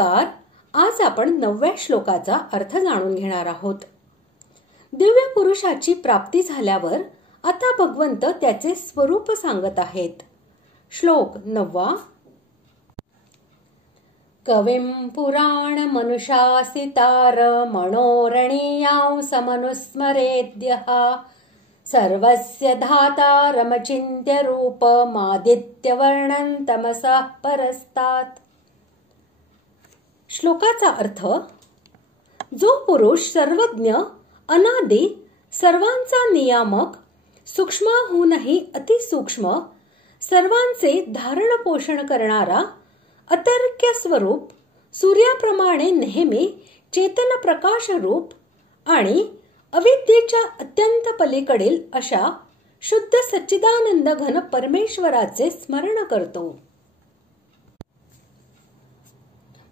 नमस्कार. आज आपण 9व्या श्लोकाचा अर्थ जाणून घेणार आहोत. दिव्य पुरुषाची प्राप्ती झाल्यावर आता भगवंत त्याचे स्वरूप सांगत आहेत. श्लोक 9. कविं पुराण मनुषासितार मनोरणीयां समनुस्मरेद्यः सर्वस्य धातारमचिन्त्य रूपमादित्यवर्णं तमसः परस्तात्. श्लोकाचा अर्थ, जो पुरुष सर्वज्ञ, अनादि, सर्वांचा नियामक, सूक्ष्माहूनही अतिसूक्ष्म, सर्वांचे धारण पोषण करणारा, अतर्क्य स्वरूप, सूर्याप्रमाणे नेहमी चेतन प्रकाश रूप आणि अविद्येच्या अत्यंत पलीकडील अशा शुद्ध सच्चिदानंद घन परमेश्वराचे स्मरण करतो.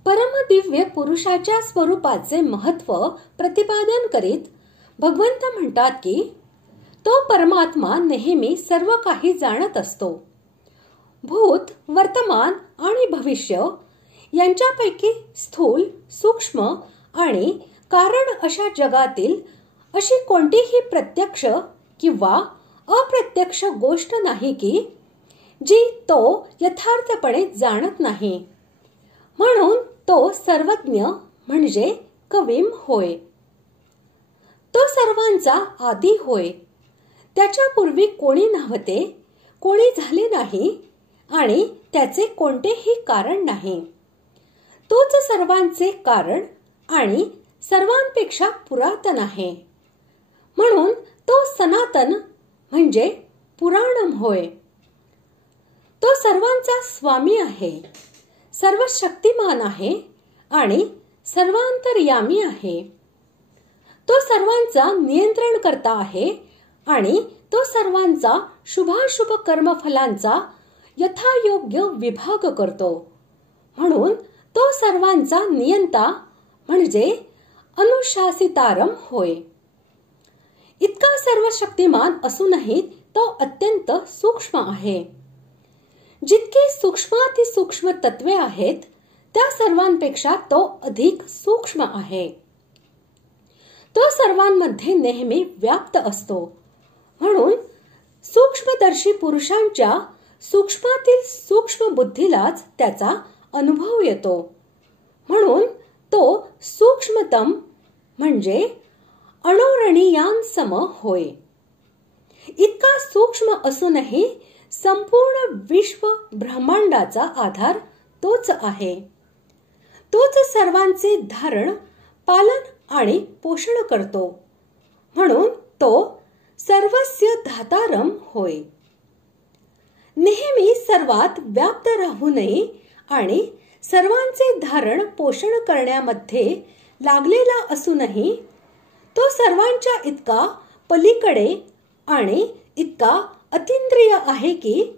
परमदिव्य पुरुषाच्या स्वरूपाचे महत्व प्रतिपादन करीत भगवंत म्हणतात की तो परमात्मा नेहमी सर्व काही जाणत असतो. भूत, वर्तमान आणि भविष्य यांच्यापैकी स्थूल, सूक्ष्म आणि कारण अशा जगातील अशी कोणतीही प्रत्यक्ष किंवा अप्रत्यक्ष गोष्ट नाही की जी तो यथार्थपणे जाणत नाही. म्हणून तो सर्वज्ञ म्हणजे कविम होय. तो सर्वांचा आदी होय. त्याच्या पूर्वी कोणी नव्हते, कोणी झाले नाही आणि त्याचे कोणतेही कारण नाही. तोच सर्वांचे कारण आणि सर्वांपेक्षा पुरातन आहे. म्हणून तो सनातन म्हणजे पुराणम होय. तो सर्वांचा स्वामी आहे, सर्वशक्तिमान आहे आणि सर्वांतर्यामी आहे. तो सर्वांचा नियंत्रण करता आहे आणि तो सर्वांचा शुभाशुभ कर्मफलांचा यथायोग्य विभाग करतो. म्हणून तो सर्वांचा नियंता म्हणजे अनुशासितारम होय. इतका सर्वशक्तिमान असूनही तो अत्यंत सूक्ष्म आहे. जितकी सूक्ष्मातिसूक्ष्म तत्वे आहेत त्या सर्वांपेक्षा तो अधिक सूक्ष्म आहे. तो सर्वांमध्ये नेहमी व्याप्त असतो. म्हणून सूक्ष्मदर्शी पुरुषांच्या सूक्ष्मातील सूक्ष्म बुद्धीलाच त्याचा अनुभव येतो. म्हणून तो सूक्ष्मतम म्हणजे अणोरणीयांसम होय. इतका सूक्ष्म असूनही संपूर्ण विश्व ब्रह्मांडाचा आधार तोच आहे. तोच सर्वांचे धारण, पालन आणि पोषण करतो. म्हणून तो सर्वस्य धातारम होय. नेहमी सर्वात व्याप्त राहूनही आणि सर्वांचे धारण पोषण करण्यामध्ये लागलेला असूनही तो सर्वांच्या इतका पलीकडे आणि इतका अतींद्रिय आहे की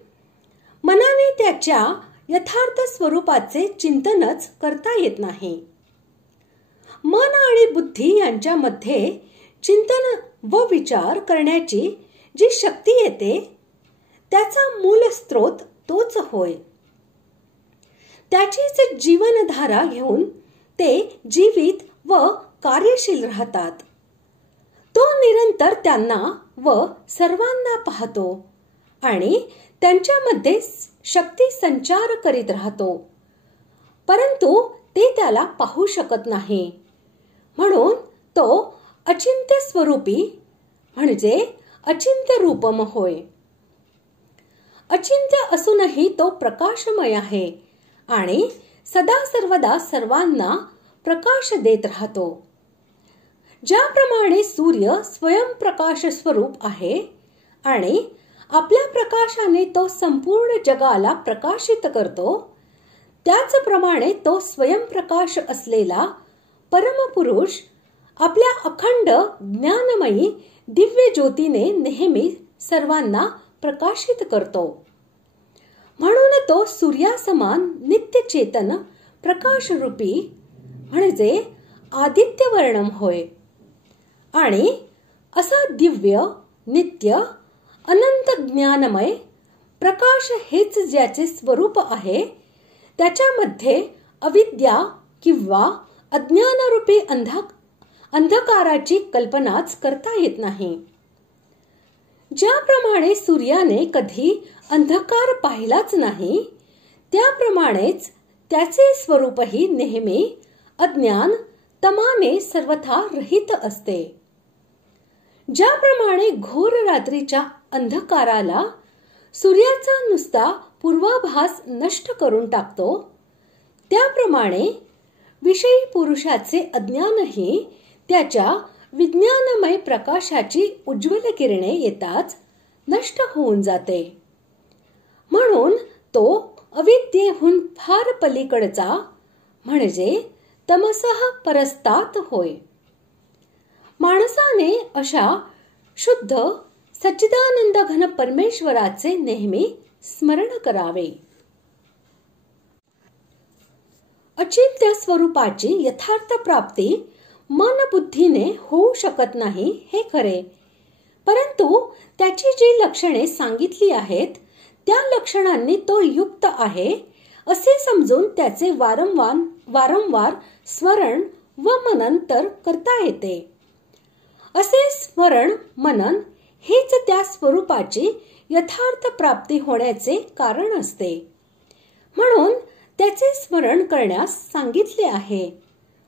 मनाने त्याच्या यथार्थ स्वरूपाचे चिंतनच करता येत नाही. मन आणि बुद्धी यांच्यामध्ये चिंतन व विचार करण्याची जी शक्ती येते त्याचा मूल स्रोत तोच होय. त्याचीच जीवनधारा घेऊन ते जीवित व कार्यशील राहतात. तो निरंतर त्यांना व सर्वांना पाहतो आणि त्यांच्यामध्ये शक्ती संचार करीत राहतो. परंतु ते त्याला पाहू शकत नाही. म्हणून तो अचिंत्य स्वरूपी म्हणजे अचिंत्य रूपम होय. अचिंत्य असूनही तो प्रकाशमय आहे आणि सदा सर्वदा सर्वांना प्रकाश देत राहतो. ज्याप्रमाणे सूर्य स्वयंप्रकाश स्वरूप आहे आणि आपल्या प्रकाशाने तो संपूर्ण जगाला प्रकाशित करतो, त्याचप्रमाणे तो स्वयंप्रकाश असलेला परमपुरुष आपल्या अखंड ज्ञानमयी दिव्य ज्योतीने नेहमी सर्वांना प्रकाशित करतो. म्हणून तो सूर्यासमान नित्य चेतन प्रकाशरूपी म्हणजे आदित्यवर्णम होय. आणि असा दिव्य, नित्य, अनंत ज्ञानमय प्रकाश हेच ज्याचे स्वरूप आहे, त्याच्यामध्ये अविद्या किंवा अज्ञानरूपी अंधकाराची कल्पनाच करता येत नाही. ज्याप्रमाणे सूर्याने कधी अंधकार पाहिलाच नाही, त्याप्रमाणेच त्याचे स्वरूपही नेहमी अज्ञान तमाने सर्वथा रहित असते. ज्याप्रमाणे घोर रात्रीच्या अंधकाराला सूर्याचा नुसता पूर्वाभास नष्ट करून टाकतो, त्याप्रमाणे विषयी पुरुषाचे अज्ञानही त्याच्या विज्ञानमय प्रकाशाची उज्ज्वल किरणे येताच नष्ट होऊन जाते. म्हणून तो अविद्येहून फार पलीकडचा म्हणजे तमसः परस्तात होय. माणसाने अशा शुद्ध सच्चिदानंद घन परमेश्वराचे नेहमी स्मरण करावे. अचिंत्य स्वरूपाची यथार्थ प्राप्ती मन बुद्धीने होऊ शकत नाही हे खरे, परंतु त्याची जी लक्षणे सांगितली आहेत त्या लक्षणांनी तो युक्त आहे असे समजून त्याचे वारंवार स्मरण व मनन तर करता येते. असे स्मरण मनन हेच त्या स्वरूपाची यथार्थ प्राप्ती होण्याचे कारण असते. म्हणून त्याचे स्मरण करण्यास सांगितले आहे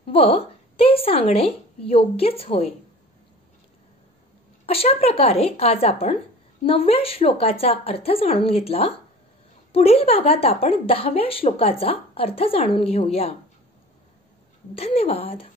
व ते सांगणे योग्यच होय. अशा प्रकारे आज आपण 9व्या श्लोकाचा अर्थ जाणून घेतला. पुढील भागात आपण 10व्या श्लोकाचा अर्थ जाणून घेऊया. धन्यवाद.